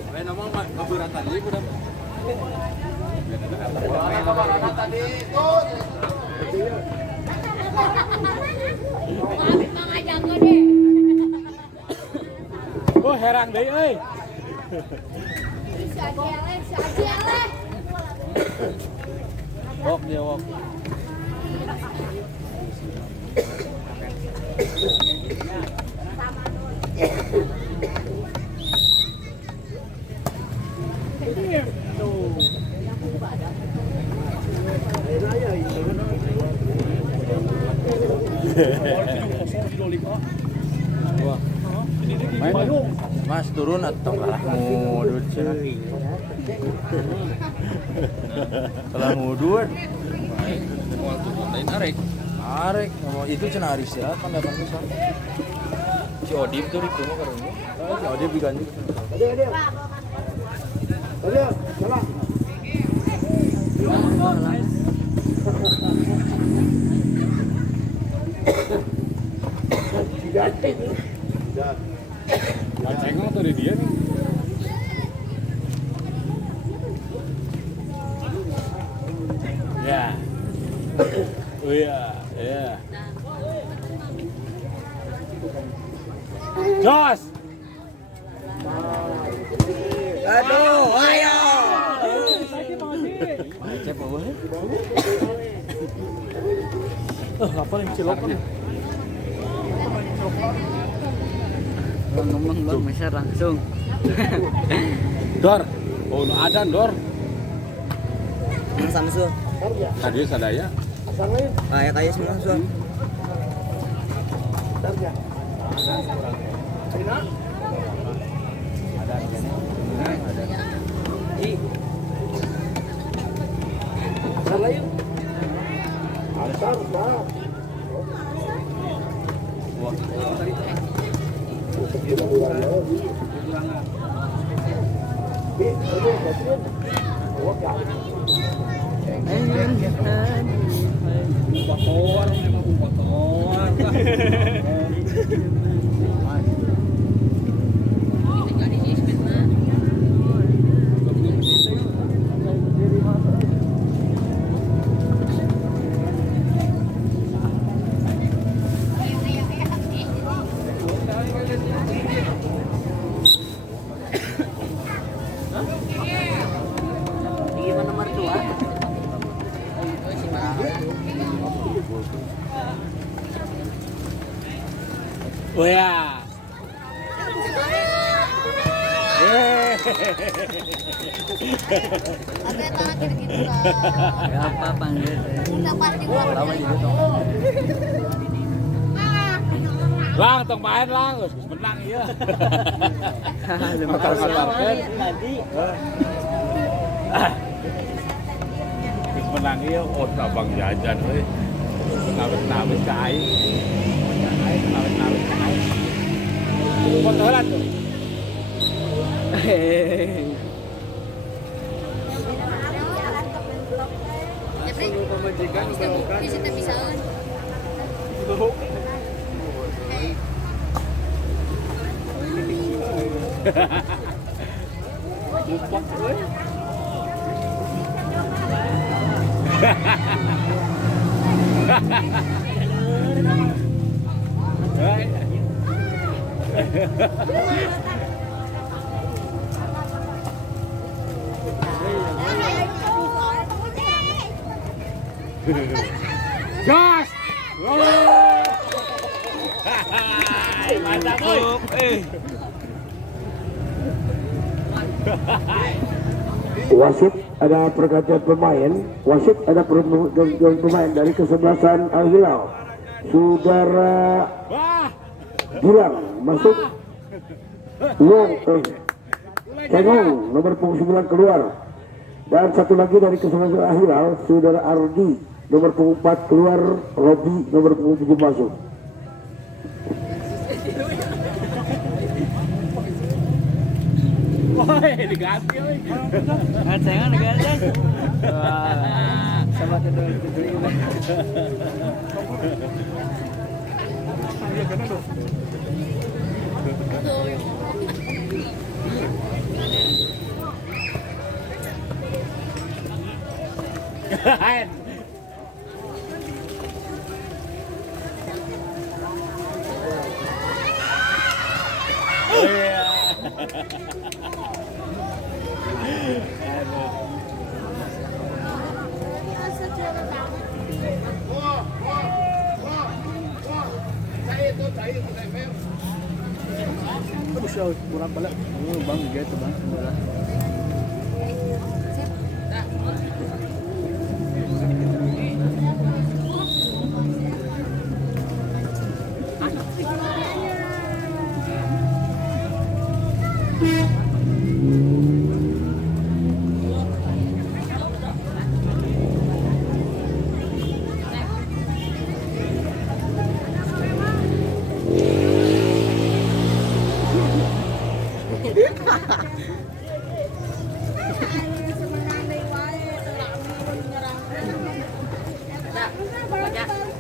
Main nama keberatan ini udah. Oh heran deh, euy. Wok dia wok. Main, Mas turun atau kalah ngudut cenah. Kalah ngudut. Main, waktu lain arek. Mau itu cenah hari istirahat kan datang ke sana. Si Odip tuh itu mah karena. Si Odip diganti. Ada, salah. Cengeng tuh di dia nih. Ya. Oh iya. Jos. Aduh, ayo. Cep apa? Apa yang cilokan? Ngomong bang, bisa langsung. Dor. Oh, no ada Dor. Samsul. Tadi sadaya. Kayak semua Samsul. Motor, memang motor. Gimana mertua? Oh ya. Ada terakhir gitu lah. Apa panggil? Udah pasti gua. Lang, tong main lang, geus menang ieu. Makan-makan nanti. Geus menang ieu, oh abang jajan euy. Nawit-nawit ka aing. Aing nawit-nawit ka aing. Fotolan tuh. Jadi bisa bisaan. Gas! Mantap, Wasit ada pergantian pemain. Wasit ada pergantian pemain dari kesebelasan Al Hilal. Saudara Gilang masuk. Cengong nomor punggung 9 keluar. Dan satu lagi dari kesebelasan Al Hilal, saudara Ardi nomor punggung 4 keluar. Robi nomor punggung 7 masuk. Woi, diganti euy. Jangan diganti. Wah, sama kedua ini. Kurang balik. Bang gitu bang.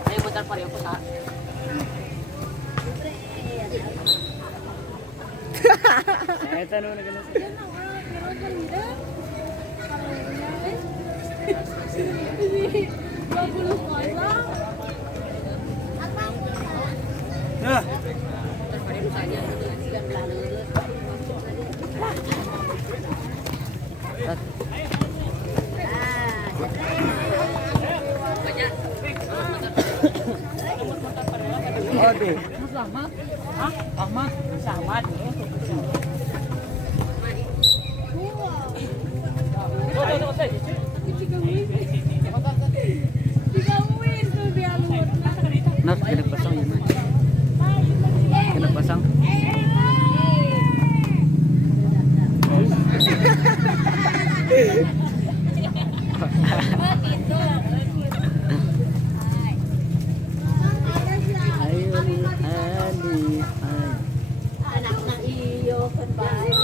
Ayo putar pari aku tak. Eta nu kena. Nah. Aduh. Selamat. Hah? Ahmad. Selamat. Nah, kena pasang ya, Mas. Kena pasang. Anak-anak iyo kan baik.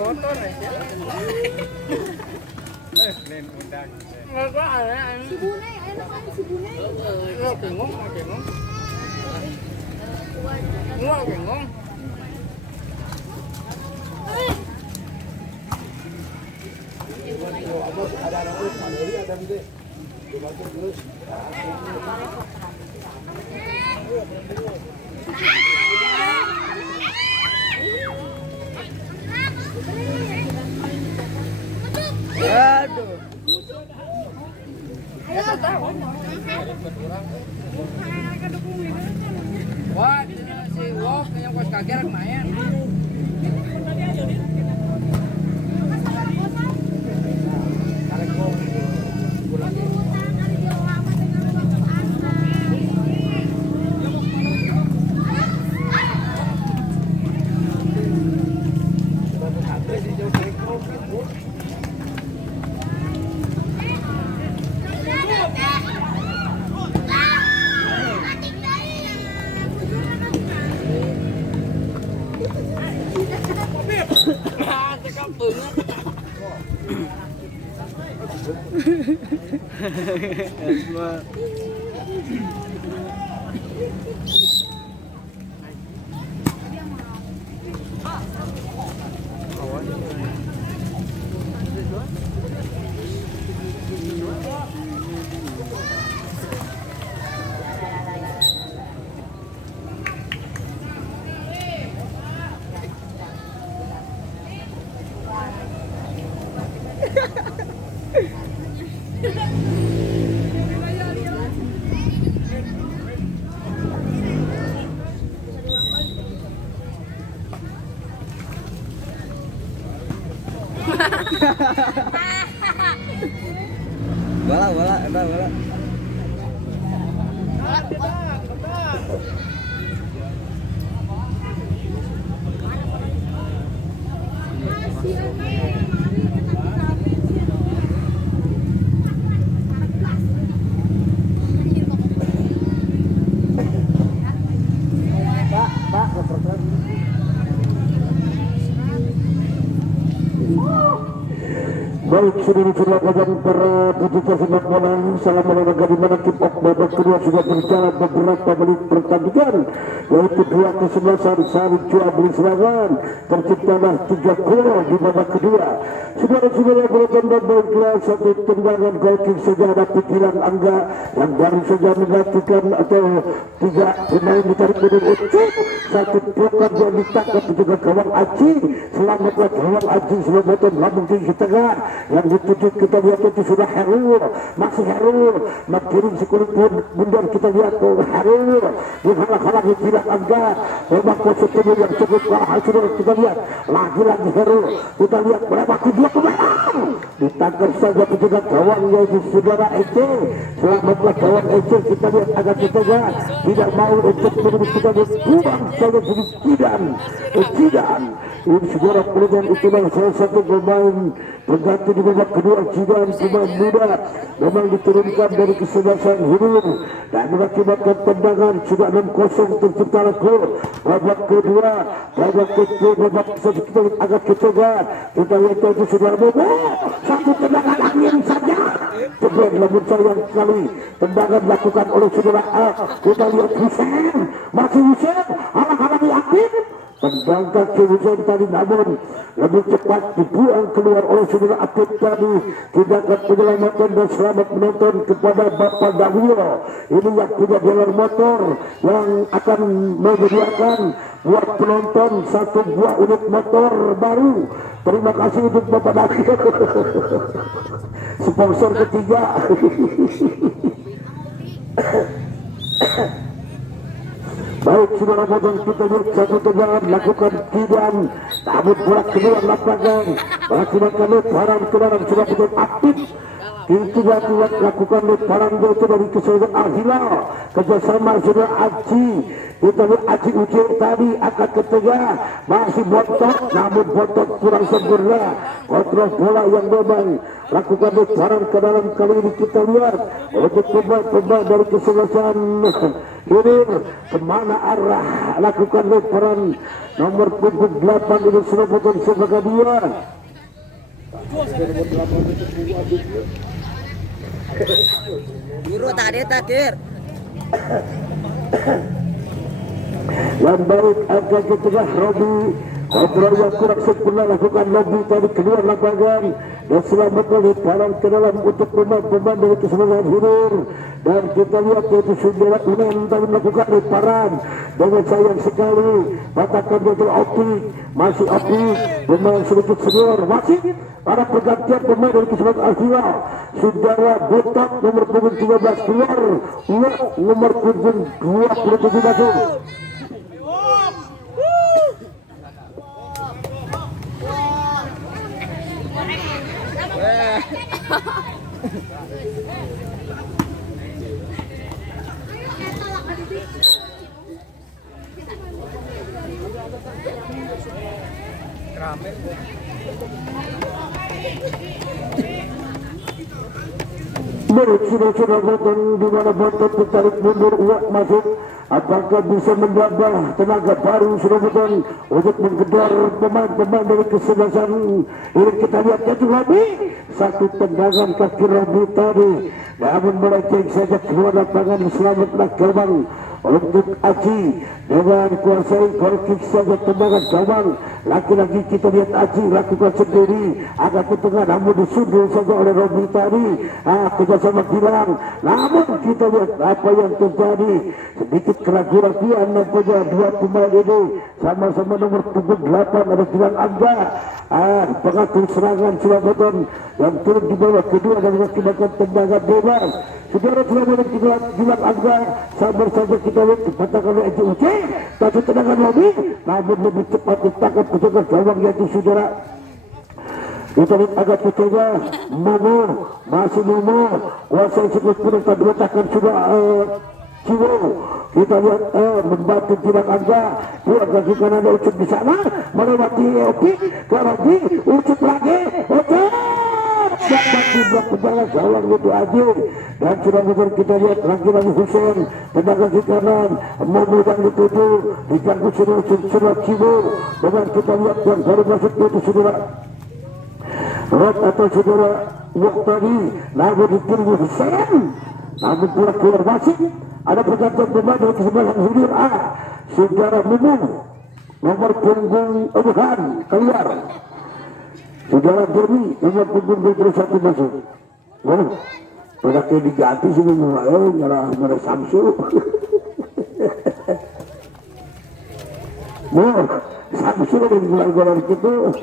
Kotor aja. Len undang. Enggak ada. Si Bunai, ayo naman si Bunai. Enggak bengong. Enggak bengong. Aduh. Wah, si Wok yang kos kaget main. Asma. Bola, entah bola. Baik, sudah dilakukan para pecinta sepak bola. Salam olahraga di mana kick off babak kedua sudah berjalan beberapa menit pertandingan, yaitu dua kesebelasan saling jual beli serangan. Terciptalah 3 gol di babak kedua. Saudara-saudara, bertambah baiklah satu tendangan gol kick saja ada pikiran Angga yang baru saja menggantikan atau 3 pemain ditarik dengan ucap. Satu program yang ditangkap juga kawan Aji. Selamatlah kawan Aji, selamatkan lambung tinggi tengah. Yang dituju kita lihat itu sudah Harul, masih Harul makirim sekulit pun mundur, kita lihat Harul dihalang-halangi tidak Angga, memang konstitusi yang cukup kalah. Sudah kita lihat lagi Harul, kita lihat melewati dia kemenang, ditangkap saja penjaga gawang yaitu saudara Ece. Selamatlah kawan Ece, kita lihat agak kita tidak mau untuk menembus, kita lihat kurang saja sedikit Cidan. Ini saudara peluang itulah salah satu pemain pengganti di babak kedua. Cidan pemain muda memang diturunkan dari kesebelasan Hurul dan mengakibatkan tendangan sudah 6-0 tercipta gol. Babak kedua, babak ketiga, babak sedikit agak ketiga, kita lihat itu sudah satu tendangan angin saja. Kemudian namun sayang sekali tendangan dilakukan oleh saudara A. Kita lihat Hussein, masih Hussein halang-halangi Akib. Tendangan ke Hussein tadi namun lebih cepat dibuang keluar oleh saudara Akib tadi. Tindakan penyelamatan dan selamat menonton kepada Bapak Dawiro. Ini yang punya dealer motor yang akan menyediakan buat penonton 1 buah unit motor baru. Terima kasih untuk Bapak Dawiro. Sponsor ketiga. Baik saudara Bodong, kita lihat satu tendangan lakukan kidam, namun bola keluar lapangan melaksanakan lemparan ke dalam sudah betul aktif. Tiga lakukan lemparan itu dari keseluruhan Al-Hilal kerjasama sudah Aji. Kita lihat Aji Ucir tadi angkat ke tengah, masih bontot, namun bontot kurang sempurna. Kontrol bola yang memang lakukan lemparan ke dalam. Kali ini kita lihat untuk pemain dari kesebelasan Hilir kemana arah lakukan lemparan nomor punggung 8 ini sudah betul sebagai dia. Biru tadi takir. Yang baik agak ke tengah Robi. Kontrol yang kurang sempurna lakukan Robi tadi keluar lapangan dan selamatkan lemparan ke dalam untuk pemain-pemain dari kesebelasan Hilir. Dan kita lihat yaitu Sundara Unen tadi melakukan lemparan dengan sayang sekali patahkan betul optik, masih optik pemain sedikit senior, masih ada pergantian pemain dari kesebelasan Al-Hilal. Sundara Botak nomor punggung 13 keluar, nomor punggung 27 masuk. Baik, sudah Bodong di mana Bontot ditarik mundur, uak masuk. Apakah bisa menambah tenaga baru sudah Bodong untuk menggedor pemain-pemain dari kesebelasan ini? Kita lihat jatuh lagi satu tendangan kaki Robi tadi, namun melenceng saja keluar lapangan. Selamatlah gawang untuk Aji dengan kuasai goal kick saja tendangan gawang. Lagi-lagi kita lihat Aji lakukan sendiri agak ke tengah, namun disundul saja oleh Robi tadi. Kerjasama bilang, namun kita lihat apa yang terjadi, sedikit keraguan-keraguan nampaknya dua pemain ini sama-sama nomor punggung 8 ada Gilang Angga. Pengatur serangan sudah Bodong yang turun di bawah kedua dan mengakibatkan tendangan bebas. Saudara sudah boleh Gilang Angga, sabar saja kita lihat dipatahkan oleh Eji Uce, tapi tendangan Robi namun lebih cepat ditangkap pejaga gawang yaitu saudara. Kita lihat agak putihnya Momo, masih Momo kuasa sebut pun terletakkan sudah Ciwo. Kita lihat membantu Gilang Angga, buat kaki kanan ucut di sana melewati Opi ke Robi, ucut lagi ucut dapat di blok penjaga gawang itu Aji. Dan sudah betul kita lihat lagi-lagi Hussein tendangan di kanan, Momo yang dituju diganggu sudah Ciwo. Dengan kita lihat yang baru masuk itu saudara Rod atau saudara Waktari, namun ditinggi Hussein, namun pula keluar masih ada pergantian pemain dari kesebelasan Hilir. Saudara Mumu nomor punggung Ebuhan keluar, saudara Jermi nomor punggung 21 masuk. Pada kayak diganti sih nyerah Samsu. Samsu ada di bulan itu.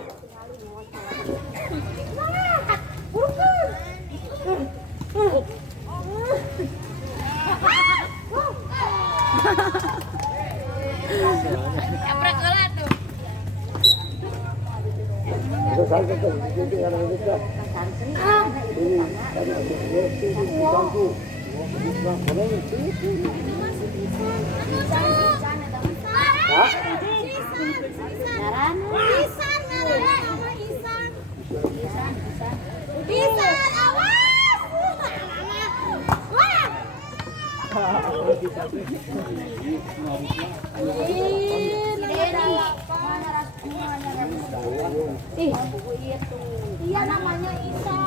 Iya namanya Isa.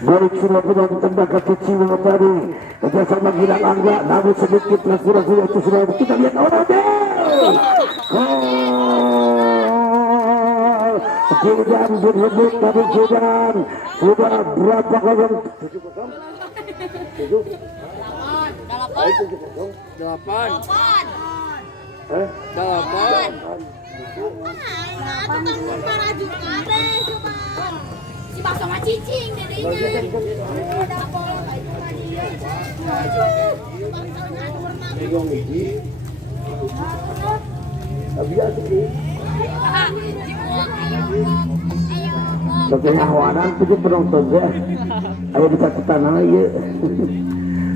Baik sudah benar ditendang kaki Ciwo tadi kerjasama Gilang Angga, namun sedikit ragu-ragu itu sudah kita lihat Jidan direbut dari Jidan sudah berapa kali? 8. Si bakso mah cicing dedinya. Ada apa? Itu mah dia. Bangsanya atur Bagaimana hawanan itu penonton ya. Ayo bisa kita ya.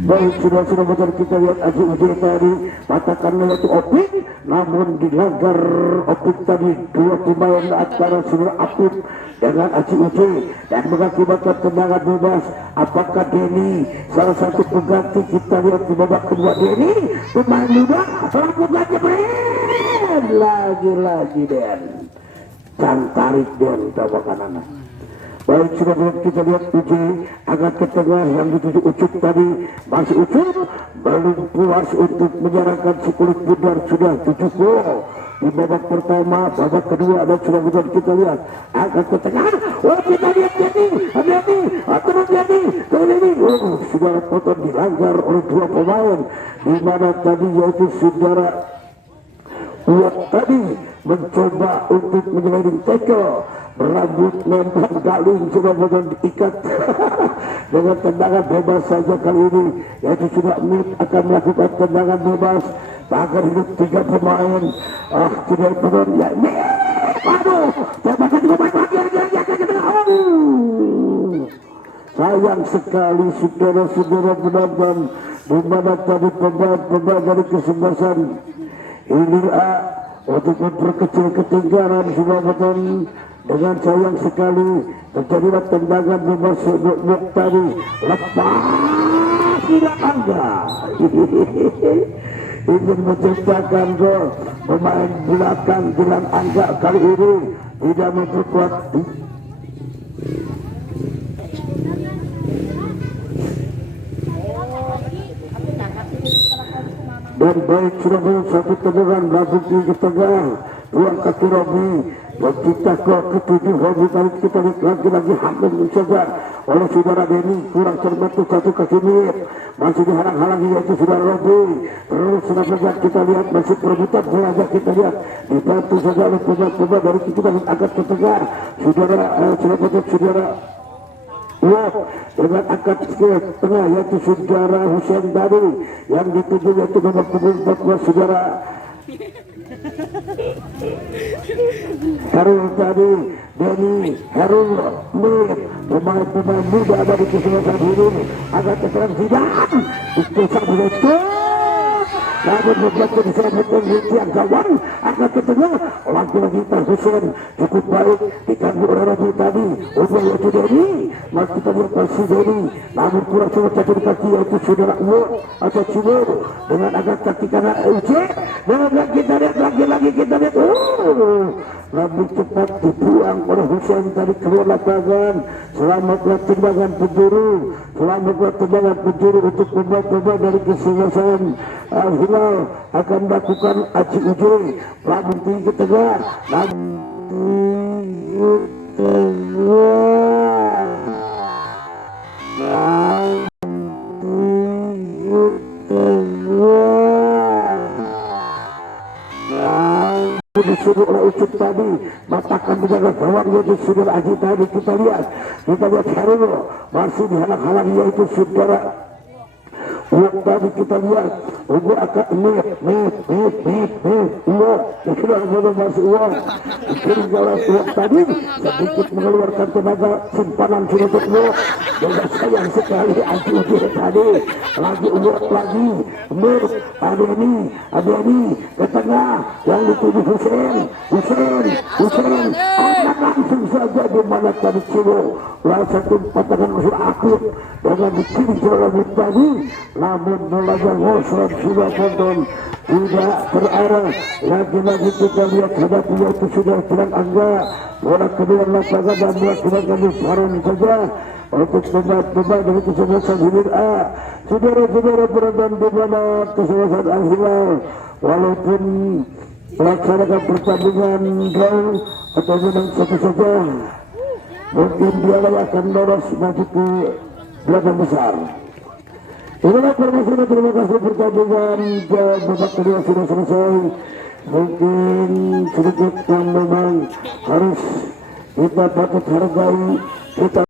Baik, sudah betul kita lihat Aji Uji tadi katakanlah itu opik, namun dilanggar opik tadi dua pemain antara Surya Apip dengan Aji Uji dan mengakibatkan tendangan bebas. Apakah Denny salah satu pengganti? Kita lihat di babak kedua Denny pemain muda melakukan jebret lagi Den dan tarik Den babak kanan. Baik, sudah kita lihat Uji agak ke tengah yang dituju Ucup tadi, masih Ucup belum puas untuk menyerahkan si kulit pudar. Sudah 7 gol di babak pertama. Babak kedua dan sudah kita lihat agak ke tengah. Oh, kita lihat Denny terus Denny sudah potong dilanggar oleh dua pemain, di mana tadi yaitu saudara Uat tadi mencoba untuk menyelidiki tackle, berambut nempel galing sudah betul diikat dengan tendangan bebas saja kali ini, yaitu sudah Mit akan melakukan tendangan bebas agar hidup 3 pemain. Tidak betul ya Mit, aduh tembakan 3 pemain lagi. Sayang sekali saudara-saudara penonton, di mana tadi pemain dari kesebelasan ini untuk memperkecil ketinggalan sudah betul. Dengan sayang sekali terjadilah tendangan bebas Buk tadi, lepas tidak angga. Ingin menciptakan gol, pemain belakang Gilang Angga kali ini tidak memperkuat. Dan baik sudah satu tendangan Rabuki ke tengah, ruang kaki Robi kita ke ketujuh Robi kali kita lagi hampir saja oleh saudara Denny, kurang terbentuk satu kaki Mit, masih dihalang-halangi yaitu saudara Robi. Terus sudah kita lihat masih perebutan bola, kita lihat dibantu saja oleh pemain dari kita agak ke tengah saudara dengan angkat ke tengah yaitu saudara Husain tadi yang dituju yaitu nomor 14 saudara Harul tadi, Denny, Harul, Mit, pemain muda ada di kesempatan ini agak terang Zidane dikesal begitu. Namun membuatkan diselamatkan yang gawang agak ke tengah, lagi-lagi Husain cukup baik diganggu oleh Rabi tadi. Untuk yaitu Denny, mas kita lihat masih Denny, namun kurang cuma catur kaki yaitu saudara Uwot atau Cibur dengan agak kaki kanan Uji. Dan kita lihat lagi-lagi kita lihat lebih cepat dibuang oleh Husain tadi keluar lapangan. Selamatlah tendangan penjuru untuk pemain dari kesebelasan Hilal akan melakukan Aji Uji, namun tinggi ke tengah, disuruh oleh Ucup tadi, matakan menjaga gawang yaitu saudara Aji tadi. Kita lihat Harul masih dihalang-halangi yaitu saudara Uwot tadi. Kita lihat Uwot akan Uwot sudah masih Uwot dikirim oleh Uwot tadi, sedikit mengeluarkan tenaga simpanan sudah untuk Uwot. Dan sayang sekali Aji Uji tadi lagi Uwot lagi Adeni ke tengah yang dituju Husain akan langsung saja di mana tadi Cibur lalu satu patahan unsur akut dengan dikirim oleh Mit tadi, namun mulanya ngosot sudah tonton tidak terarah. Lagi-lagi kita lihat hadapi itu sudah Gilang Angga, bola kedua lapangan dan bola kedua Baron saja untuk pemain dari kesebelasan Hilal A. Saudara-saudara penonton di mana kesebelasan Al-Hilal walaupun melaksanakan pertandingan draw atau menang satu saja, mungkin dia akan lolos maju ke 8 besar. Inilah permasalahan, terima kasih pertandingan babak kedua sudah selesai. Mungkin sedikit yang memang harus kita patut hargai Kita